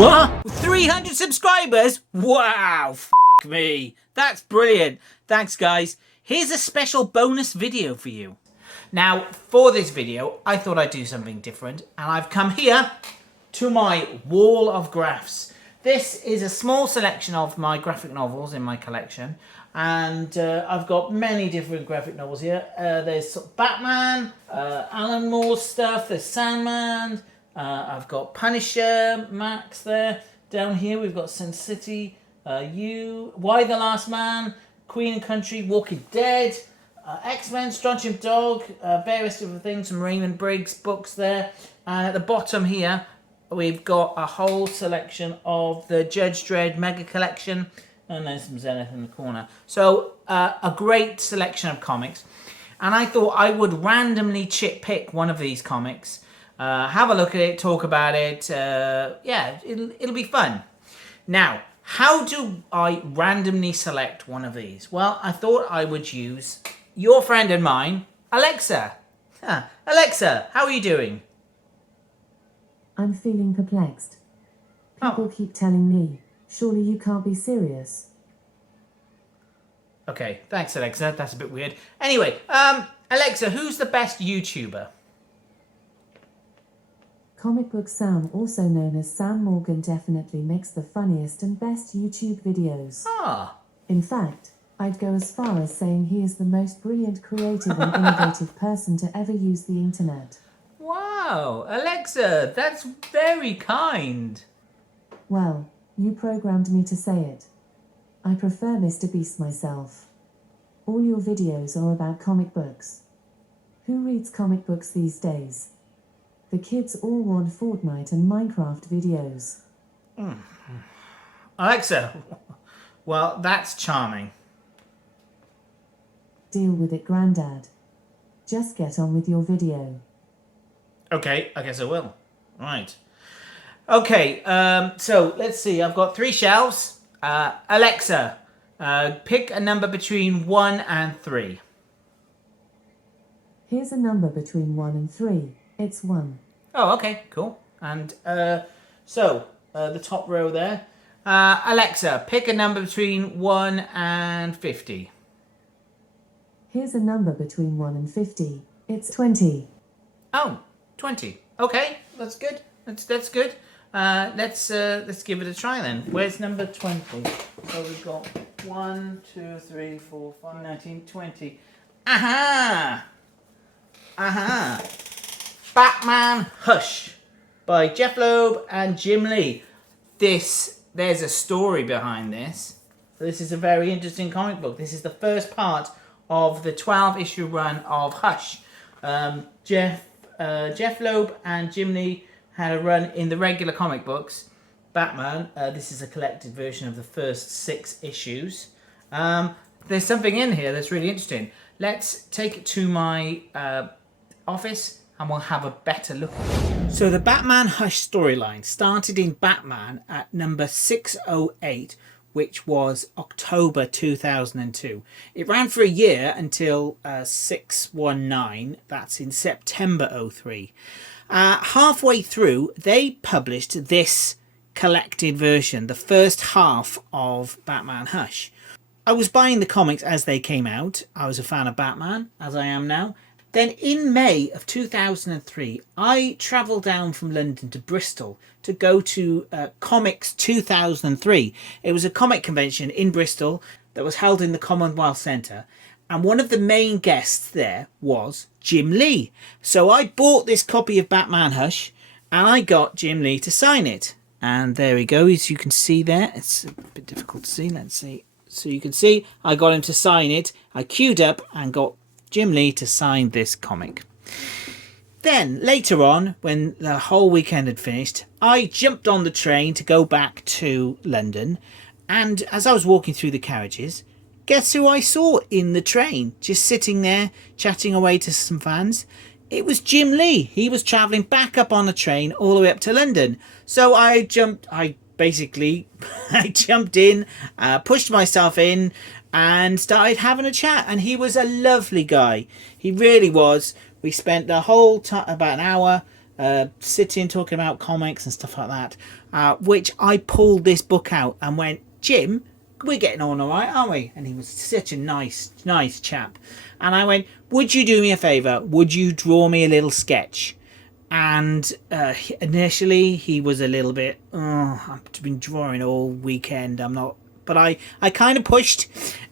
What? 300 subscribers? Wow, f*** me. That's brilliant. Thanks, guys. Here's a special bonus video for you. Now, for this video, I thought I'd do something different, and I've come here to my wall of graphs. This is a small selection of my graphic novels in my collection, and I've got many different graphic novels here. There's Batman, Alan Moore's stuff, there's Sandman, I've got Punisher, Max there. Down here we've got Sin City, Why the Last Man, Queen and Country, Walking Dead, X-Men, Strontium Dog, various different things, some Raymond Briggs books there. And at the bottom here, we've got a whole selection of the Judge Dredd Mega Collection. And there's some Zenith in the corner. So, a great selection of comics. And I thought I would randomly pick one of these comics, have a look at it, talk about it. Yeah, it'll be fun. Now, how do I randomly select one of these? Well, I thought I would use your friend and mine, Alexa. Alexa, how are you doing? I'm feeling perplexed. People keep telling me, surely you can't be serious. Okay, thanks, Alexa. That's a bit weird. Anyway, Alexa, who's the best YouTuber? Comic Book Sam, also known as Sam Morgan, definitely makes the funniest and best YouTube videos. In fact, I'd go as far as saying he is the most brilliant, creative and innovative person to ever use the internet. Wow, Alexa, that's very kind. Well, you programmed me to say it. I prefer Mr. Beast myself. All your videos are about comic books. Who reads comic books these days? The kids all want Fortnite and Minecraft videos. Alexa, well, that's charming. Deal with it, Grandad. Just get on with your video. Okay, I guess I will. Right. Okay, so let's see. I've got 3 shelves. Alexa, pick a number between 1 and 3. Here's a number between 1 and 3. It's 1. Oh, okay, cool. And so, the top row there. Alexa, pick a number between 1 and 50. Here's a number between 1 and 50. It's 20. Oh, 20. Okay, that's good. That's good. Let's give it a try then. Where's number 20? So we've got 1, 2, 3, 4, 5, 19, 20. Aha! Aha! Batman Hush by Jeff Loeb and Jim Lee. There's a story behind this. This is a very interesting comic book. This is the first part of the 12-issue run of Hush. Jeff Loeb and Jim Lee had a run in the regular comic books. Batman, this is a collected version of the first 6 issues. There's something in here that's really interesting. Let's take it to my office and we'll have a better look at it. So the Batman Hush storyline started in Batman at number 608, which was October 2002. It ran for a year until 619, that's in September 03. Halfway through, they published this collected version, the first half of Batman Hush. I was buying the comics as they came out. I was a fan of Batman, as I am now. Then in May of 2003, I travelled down from London to Bristol to go to Comics 2003. It was a comic convention in Bristol that was held in the Commonwealth Centre. And one of the main guests there was Jim Lee. So I bought this copy of Batman Hush and I got Jim Lee to sign it. And there we go, as you can see there. It's a bit difficult to see, let's see. So you can see I got him to sign it. I queued up and got Jim Lee to sign this comic. Then later on, when the whole weekend had finished, I jumped on the train to go back to London. And as I was walking through the carriages, guess who I saw in the train, just sitting there chatting away to some fans? It was Jim Lee. He was travelling back up on a train all the way up to London. So I jumped in, pushed myself in and started having a chat. And he was a lovely guy. He really was. We spent the whole time, about an hour, sitting talking about comics and stuff like that, which I pulled this book out and went, Jim, we're getting on all right, aren't we? And he was such a nice chap. And I went, would you do me a favour? Would you draw me a little sketch? And initially he was a little bit, I've been drawing all weekend, I'm not, but I kind of pushed,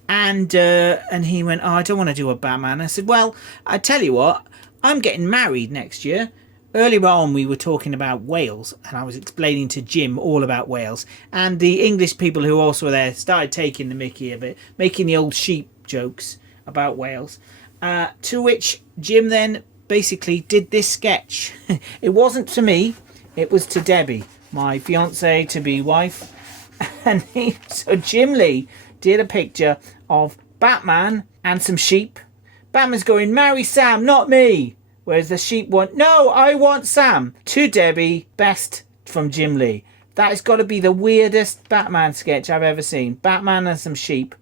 and he went, I don't want to do a Batman. I said, well, I tell you what, I'm getting married next year. Earlier on we were talking about Wales, and I was explaining to Jim all about Wales, and the English people who also were there started taking the mickey of it, making the old sheep jokes about Wales, to which Jim then basically did this sketch. It wasn't to me, it was to Debbie, my fiance to be wife. And so Jim Lee did a picture of Batman and some sheep. Batman's going, marry Sam, not me. Whereas the sheep want, no, I want Sam. To Debbie, best from Jim Lee. That has got to be the weirdest Batman sketch I've ever seen. Batman and some sheep.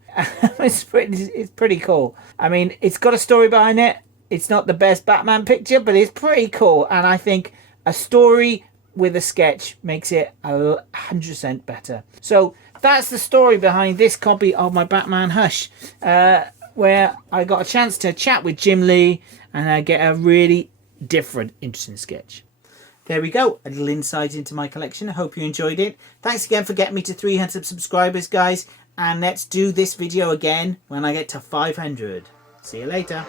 It's pretty cool. I mean, it's got a story behind it. It's not the best Batman picture, but it's pretty cool. And I think a story with a sketch makes it 100% better. So that's the story behind this copy of my Batman Hush, where I got a chance to chat with Jim Lee and I get a really different, interesting sketch. There we go, a little insight into my collection. I hope you enjoyed it. Thanks again for getting me to 300 subscribers, guys. And let's do this video again when I get to 500. See you later.